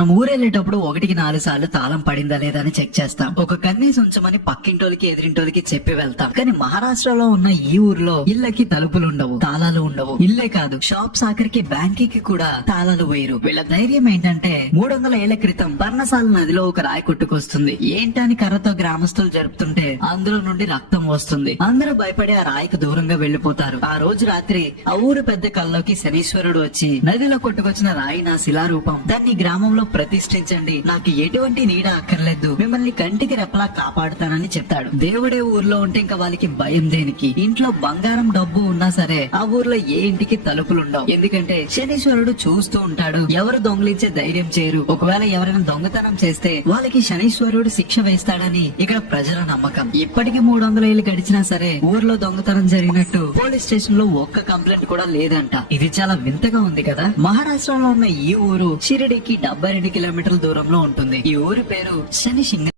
మనం ఊరెళ్ళేటప్పుడు 1-4 సార్లు తాళం పడిందా లేదా అని చెక్ చేస్తాం. ఒక కన్నీసి ఉంచమని పక్కింటోళ్ళకి ఎదిరింటోళ్ళకి చెప్పి వెళ్తాం. కానీ మహారాష్ట్రలో ఉన్న ఈ ఊర్లో ఇళ్ళకి తలుపులు ఉండవు, తాళాలు ఉండవు. ఇల్లే కాదు, షాప్స్ ఆఖరికి బ్యాంకీకి కూడా తాళాలు వేయరు. వీళ్ళ ధైర్యం ఏంటంటే 300 ఏళ్ల క్రితం పర్ణశాల నదిలో ఒక రాయి కొట్టుకొస్తుంది. ఏంటని కర్రతో గ్రామస్తులు జరుపుతుంటే అందులో నుండి రక్తం వస్తుంది. అందరూ భయపడి ఆ రాయికి దూరంగా వెళ్లిపోతారు. ఆ రోజు రాత్రి ఆ ఊరు పెద్ద కల్లోకి శనీశ్వరుడు వచ్చి నదిలో కొట్టుకొచ్చిన రాయి నా శిలారూపం, దాన్ని గ్రామంలో ప్రతిష్ఠించండి, నాకు ఎటువంటి నీడ అక్కర్లేదు, మిమ్మల్ని కంటికి రెప్పలా కాపాడుతానని చెప్తాడు. దేవుడే ఊర్లో ఉంటే ఇంకా వాళ్ళకి భయం దేనికి? ఇంట్లో బంగారం డబ్బు ఉన్నా సరే ఆ ఊర్లో ఏ ఇంటికి తలుపులుండవు. ఎందుకంటే శనీశ్వరుడు చూస్తూ ఉంటాడు, ఎవరు దొంగిలించే ధైర్యం చేయరు. ఒకవేళ ఎవరైనా దొంగతనం చేస్తే వాళ్ళకి శనీశ్వరుడు శిక్ష వేస్తాడని ఇక్కడ ప్రజల నమ్మకం. ఇప్పటికి 300 ఏళ్లు గడిచినా సరే ఊర్లో దొంగతనం జరిగినట్టు పోలీస్ స్టేషన్ లో ఒక్క కంప్లైంట్ కూడా లేదంట. ఇది చాలా వింతగా ఉంది కదా. మహారాష్ట్రలో ఉన్న ఈ ఊరు షిరిడీకి 72 కిలోమీటర్ల దూరంలో ఉంటుంది. ఈ ఊరి పేరు శని